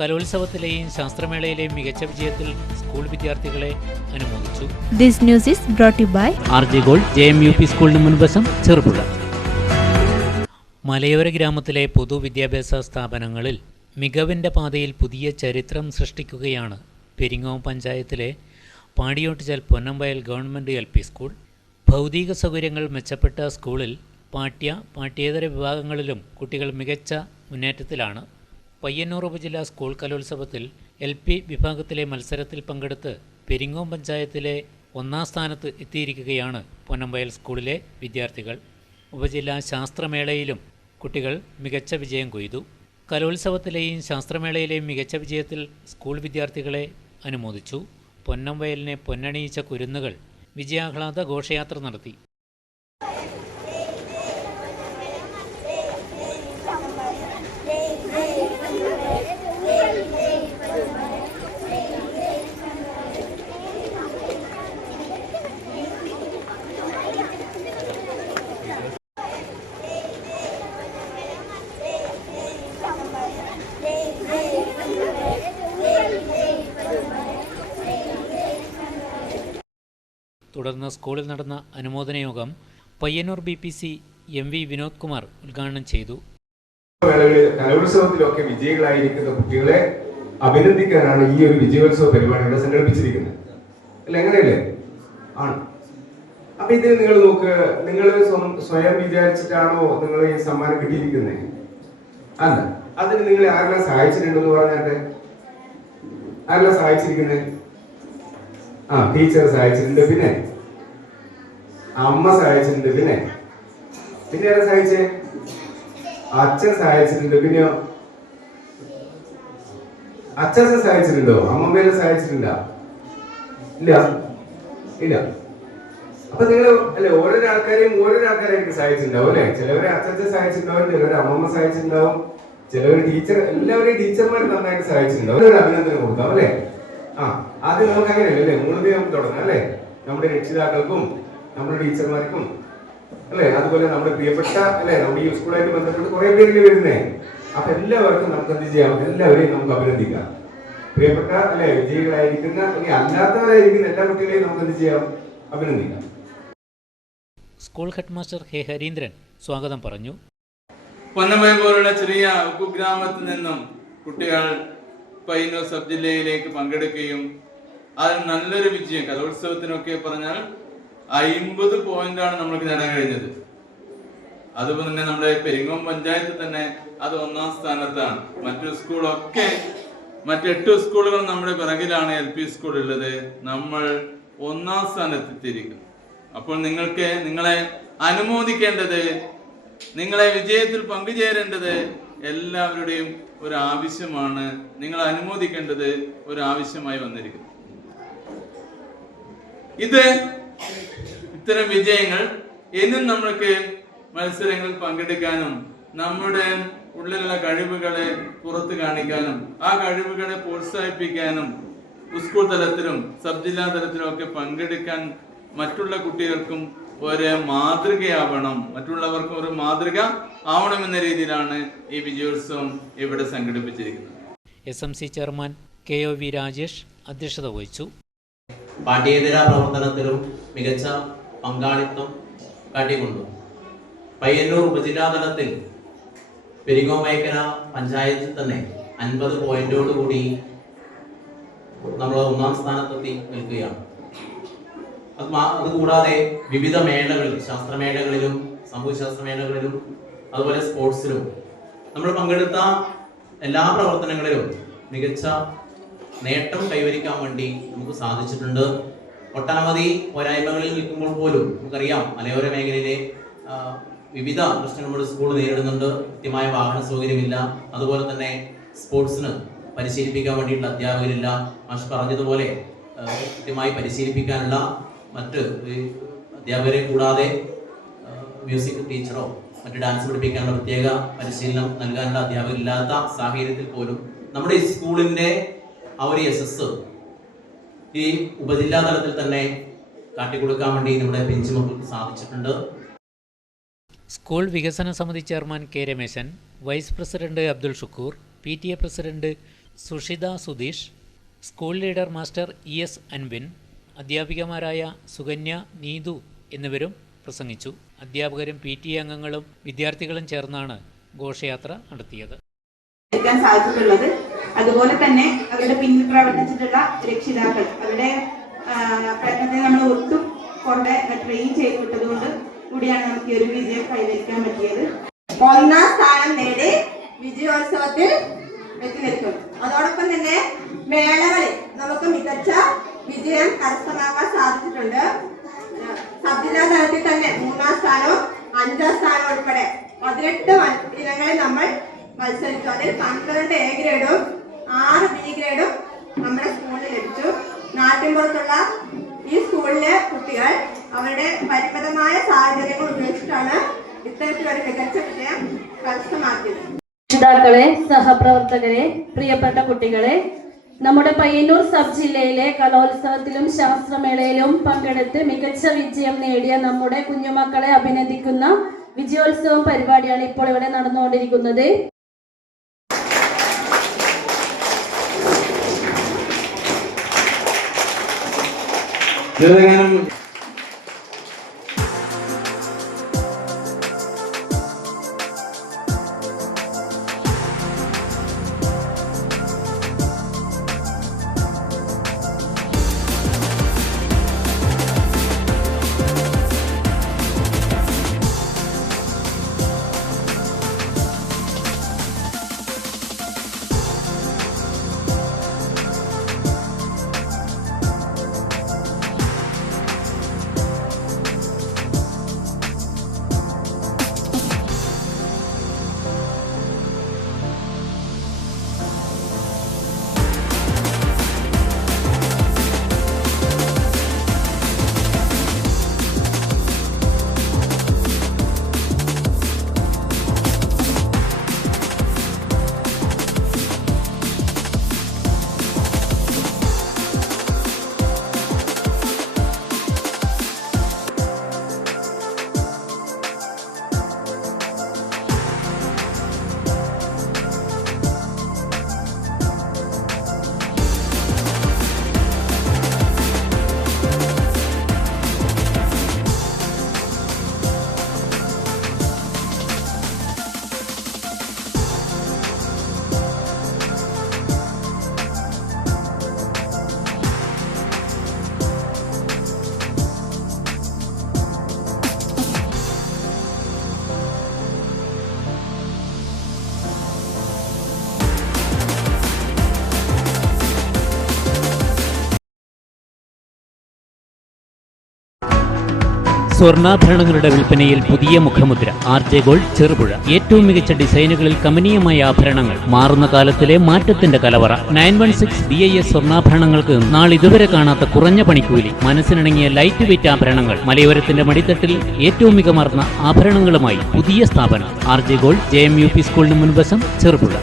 കലോത്സവത്തിലെയും ശാസ്ത്രമേളയിലെയും മികച്ച വിജയത്തിൽ സ്കൂൾ വിദ്യാർത്ഥികളെ അനുമോദിച്ചു. This news is brought you by RG gold JMUP സ്കൂളിന് മുൻവശം, ചെറുപുഴ. മലയോര ഗ്രാമത്തിലെ പൊതുവിദ്യാഭ്യാസ സ്ഥാപനങ്ങളിൽ മികവിൻ്റെ പാതയിൽ പുതിയ ചരിത്രം സൃഷ്ടിക്കുകയാണ് പെരിങ്ങോം പഞ്ചായത്തിലെ Padiyottuchal Ponnampayal government LP school. ഭൗതിക സൗകര്യങ്ങൾ മെച്ചപ്പെട്ട സ്കൂളിൽ പാഠ്യേതര വിഭാഗങ്ങളിലും കുട്ടികൾ മികച്ച മുന്നേറ്റത്തിലാണ്. പയ്യന്നൂർ ഉപജില്ലാ സ്കൂൾ കലോത്സവത്തിൽ LP വിഭാഗത്തിലെ മത്സരത്തിൽ പങ്കെടുത്ത് പെരിങ്ങോം പഞ്ചായത്തിലെ 1ാം സ്ഥാനത്ത് എത്തിയിരിക്കുകയാണ് പൊന്നമ്പയൽ സ്കൂളിലെ വിദ്യാർത്ഥികൾ. ഉപജില്ലാ ശാസ്ത്രമേളയിലും കുട്ടികൾ മികച്ച വിജയം കൊയ്തു. കലോത്സവത്തിലെയും ശാസ്ത്രമേളയിലെയും മികച്ച വിജയത്തിൽ സ്കൂൾ വിദ്യാർത്ഥികളെ അനുമോദിച്ചു. പൊന്നമ്പയലിനെ പൊന്നണിയിച്ച കുരുന്നുകൾ വിജയാഹ്ലാദ ഘോഷയാത്ര നടത്തി. തുടർന്ന് സ്കൂളിൽ നടന്ന അനുമോദന യോഗം പയ്യന്നൂർ BPC MV വിനോദ് കുമാർ ഉദ്ഘാടനം ചെയ്തു. കലോത്സവത്തിലൊക്കെ വിജയികളായിരിക്കുന്ന കുട്ടികളെ അഭിനന്ദിക്കാനാണ് ഈ ഒരു വിജയോത്സവ പരിപാടി ഇവിടെ സംഘടിപ്പിച്ചിരിക്കുന്നത്. അല്ല, എങ്ങനെയല്ലേ? ആണ്. അപ്പൊ ഇത് നിങ്ങൾ നോക്ക്, നിങ്ങൾ സ്വയം വിചാരിച്ചിട്ടാണോ നിങ്ങൾ ഈ സമ്മാനം കിട്ടിയിരിക്കുന്നത്? അല്ല, അതിന് നിങ്ങൾ ആരെല്ലാം സഹായിച്ചിട്ടുണ്ടെന്ന് പറഞ്ഞാട്ടെ. ആരെല്ലാം സഹായിച്ചിരിക്കുന്നത്? ടീച്ചർ സഹായിച്ചിട്ടുണ്ട്, പിന്നെ അമ്മ സഹായിച്ചിട്ടുണ്ട്, പിന്നെ ആരെ സഹായിച്ചേ? അച്ഛൻ സഹായിച്ചിട്ടുണ്ട്, പിന്നെയോ അച്ഛനെ സഹായിച്ചിട്ടുണ്ടോ? അമ്മമ്മേനെ സഹായിച്ചിട്ടുണ്ടോ? ഇല്ല. അപ്പൊ നിങ്ങൾ അല്ലെ ഓരോരോ ആൾക്കാരായിരിക്കും സഹായിച്ചിട്ടുണ്ടാവും അല്ലെ. ചിലവരെ അച്ഛൻ സഹായിച്ചിട്ടുണ്ടാവും, ചിലവരെ അമ്മമ്മ സഹായിച്ചിട്ടുണ്ടാവും, ചിലവര് എല്ലാവരെയും ടീച്ചർമാർ നന്നായിട്ട് സഹായിച്ചിട്ടുണ്ടാവും. ഒരു അഭിനന്ദനം കൊടുക്കാം അല്ലെ. ആദ്യം നമുക്ക് അങ്ങനെയല്ലേ, മൂന്ന് നമുക്ക് തുടങ്ങാം അല്ലെ. നമ്മുടെ രക്ഷിതാക്കൾക്കും നമ്മുടെ ടീച്ചർമാർക്കും അല്ലെ, അതുപോലെ നമ്മുടെ പ്രിയപ്പെട്ട അല്ലെ, നമ്മുടെ ഈ സ്കൂളായിട്ട് ബന്ധപ്പെട്ട് കുറെ പേരിൽ വരുന്നേ. അപ്പൊ എല്ലാവർക്കും നമുക്ക് എന്ത് ചെയ്യാം? എല്ലാവരെയും നമുക്ക് അഭിനന്ദിക്കാം. പ്രിയപ്പെട്ട അല്ലെ വിജയികളായിരിക്കുന്ന അല്ലെങ്കിൽ അല്ലാത്തവരായിരിക്കുന്ന എല്ലാ കുട്ടികളെയും നമുക്ക് എന്ത് ചെയ്യാം? അഭിനന്ദിക്കാം. School head master K. Harindran സ്വാഗതം പറഞ്ഞു. പൊന്നമ്പയൽ പോലുള്ള ചെറിയ കുഗ്രാമത്തിൽ നിന്നും കുട്ടികൾ പയ്യന്നൂർ സബ് ജില്ലയിലേക്ക് പങ്കെടുക്കുകയും അതിന് നല്ലൊരു വിജയം, കലോത്സവത്തിനൊക്കെ പറഞ്ഞാൽ 50 പോയിന്റാണ് നമ്മൾക്ക് നേടാൻ കഴിഞ്ഞത്. അതുപോലെ തന്നെ നമ്മുടെ പെരിങ്ങോം പഞ്ചായത്ത് തന്നെ അത് 1ാം സ്ഥാനത്താണ്. മറ്റു 8 സ്കൂളുകൾ നമ്മുടെ പിറകിലാണ് LP സ്കൂൾ ഉള്ളത്. നമ്മൾ 1ാം സ്ഥാനത്തെത്തിയിരിക്കുന്നു. അപ്പോൾ നിങ്ങളെ അനുമോദിക്കേണ്ടത്, നിങ്ങളെ വിജയത്തിൽ പങ്കുചേരേണ്ടത് എല്ലാവരുടെയും ഒരു ആവശ്യമാണ്. നിങ്ങൾ അനുമോദിക്കേണ്ടത് ഒരു ആവശ്യമായി വന്നിരിക്കുന്നു. ഇത്തരം വിജയങ്ങൾ എന്നും നമ്മൾക്ക് മത്സരങ്ങളിൽ പങ്കെടുക്കാനും നമ്മുടെ ഉള്ളിലുള്ള കഴിവുകളെ പുറത്തു കാണിക്കാനും ആ കഴിവുകളെ പ്രോത്സാഹിപ്പിക്കാനും സ്കൂൾ തലത്തിലും സബ് ജില്ലാ തലത്തിലും ഒക്കെ പങ്കെടുക്കാൻ മറ്റുള്ള കുട്ടികൾക്കും ഒരു മാതൃകയാവണം, മറ്റുള്ളവർക്കും ഒരു മാതൃക ആവണമെന്ന രീതിയിലാണ് ഈ വിജയോത്സവം ഇവിടെ സംഘടിപ്പിച്ചിരിക്കുന്നത്. SMC ചെയർമാൻ KOV രാജേഷ് അധ്യക്ഷത വഹിച്ചു. പാഠ്യേതര പ്രവർത്തനത്തിലും മികച്ച പങ്കാളിത്തം കാട്ടിക്കൊണ്ടു പയ്യന്നൂർ ഉപജില്ലാ തലത്തിൽ പെരിങ്ങോം മേഖല പഞ്ചായത്തിൽ തന്നെ 50 പോയിന്റോടുകൂടി നമ്മൾ 1ാം സ്ഥാനത്തെത്തി നിൽക്കുകയാണ്. അതുകൂടാതെ വിവിധ മേളകളിൽ, ശാസ്ത്രമേളകളിലും സാമൂഹ്യശാസ്ത്രമേളകളിലും അതുപോലെ സ്പോർട്സിലും നമ്മൾ പങ്കെടുത്ത എല്ലാ പ്രവർത്തനങ്ങളിലും മികച്ച നേട്ടം കൈവരിക്കാൻ വേണ്ടി നമുക്ക് സാധിച്ചിട്ടുണ്ട്. ഒട്ടനവധി പോരായ്മകളിൽ നിൽക്കുമ്പോൾ പോലും നമുക്കറിയാം, മലയോര മേഖലയിലെ വിവിധ പ്രശ്നങ്ങൾ നമ്മുടെ സ്കൂൾ നേരിടുന്നുണ്ട്. കൃത്യമായ വാഹന സൗകര്യമില്ല, അതുപോലെ തന്നെ സ്പോർട്സിന് പരിശീലിപ്പിക്കാൻ വേണ്ടിയിട്ടുള്ള അധ്യാപകരില്ല. മാഷ് പറഞ്ഞതുപോലെ കൃത്യമായി പരിശീലിപ്പിക്കാനുള്ള മറ്റ് അധ്യാപകരെ കൂടാതെ മ്യൂസിക് ടീച്ചറോ മറ്റ് ഡാൻസ് പഠിപ്പിക്കാനുള്ള പ്രത്യേക പരിശീലനം നൽകാനുള്ള അധ്യാപകരില്ലാത്ത സാഹചര്യത്തിൽ പോലും നമ്മുടെ ഈ സ്കൂളിന്റെ ആ ഒരു യശസ് ഈ ഉപജില്ലാ തലത്തിൽ തന്നെ കാട്ടിക്കൊടുക്കാൻ വേണ്ടി നമ്മുടെ പെഞ്ചുമക്കൾക്ക് സാധിച്ചിട്ടുണ്ട്. സ്കൂൾ വികസന സമിതി chairman K. Rameshan, vice president Abdul Shukkur, PTA president Sushitha Sudheesh, school leader master ES Anvin, അധ്യാപികമാരായ സുകന്യ, നീതു എന്നിവരും പ്രസംഗിച്ചു. അധ്യാപകരും PTA അംഗങ്ങളും വിദ്യാർത്ഥികളും ചേർന്നാണ് ഘോഷയാത്ര നടത്തിയത്. സാധിച്ചിട്ടുള്ളത് അതുപോലെ തന്നെ അവരുടെ പിന്നിൽ പ്രവർത്തിച്ചിട്ടുള്ള രക്ഷിതാക്കൾ അവരുടെ പ്രയത്നത്തെ നമ്മൾ ഒട്ടും കൊണ്ട് ട്രെയിൻ ചെയ്ത് വിട്ടതുകൊണ്ട് കൂടിയാണ് നമുക്ക് ഈ ഒരു വിജയം കൈവരിക്കാൻ പറ്റിയത്. 1ാം സ്ഥാനം നേടി വിജയോത്സവത്തിൽ എത്തി നിൽക്കും. അതോടൊപ്പം തന്നെ മേളകളിൽ നമുക്ക് മികച്ച വിജയം കരസ്ഥമാക്കാൻ സാധിച്ചിട്ടുണ്ട്. സബ് ജില്ലാ തലത്തിൽ തന്നെ 3ാം സ്ഥാനവും 5ാം സ്ഥാനവും ഉൾപ്പെടെ 18 ഇനങ്ങളിൽ നമ്മൾ മത്സരിച്ചു. അതിൽ 12 A ഗ്രേഡും 6 B ഗ്രേഡും നമ്മുടെ സ്കൂളിൽ ലഭിച്ചു. നാട്ടിൻപുറത്തുള്ള ഈ സ്കൂളിലെ കുട്ടികൾ അവരുടെ പരിമിതമായ സാഹചര്യങ്ങൾ ഉപയോഗിച്ചിട്ടാണ് ഇത്തരത്തിലൊരു മികച്ച വിജയം കരസ്ഥമാക്കിയത്. രക്ഷിതാക്കളെ, സഹപ്രവർത്തകരെ, പ്രിയപ്പെട്ട കുട്ടികളെ, നമ്മുടെ പയ്യന്നൂർ സബ് ജില്ലയിലെ കലോത്സവത്തിലും ശാസ്ത്രമേളയിലും പങ്കെടുത്ത് മികച്ച വിജയം നേടിയ നമ്മുടെ കുഞ്ഞുമക്കളെ അഭിനന്ദിക്കുന്ന വിജയോത്സവം പരിപാടിയാണ് ഇപ്പോൾ ഇവിടെ നടന്നുകൊണ്ടിരിക്കുന്നത്. സ്വർണ്ണാഭരണങ്ങളുടെ വിൽപ്പനയിൽ പുതിയ മുഖമുദ്ര RJ ഗോൾഡ് ചെറുപുഴ. ഏറ്റവും മികച്ച ഡിസൈനുകളിൽ കമനീയമായ ആഭരണങ്ങൾ, മാറുന്ന കാലത്തിലെ മാറ്റത്തിന്റെ കലവറ. 916 BIS സ്വർണ്ണാഭരണങ്ങൾക്ക് നാളിതുവരെ കാണാത്ത കുറഞ്ഞ പണിക്കൂലി, മനസ്സിനിണങ്ങിയ ലൈറ്റ് വെയ്റ്റ് ആഭരണങ്ങൾ, മലയോരത്തിന്റെ മടിത്തട്ടിൽ ഏറ്റവും മികമാർന്ന ആഭരണങ്ങളുമായി പുതിയ സ്ഥാപനം RJ ഗോൾഡ്, JMUP സ്കൂളിന് മുൻവശം, ചെറുപുഴ.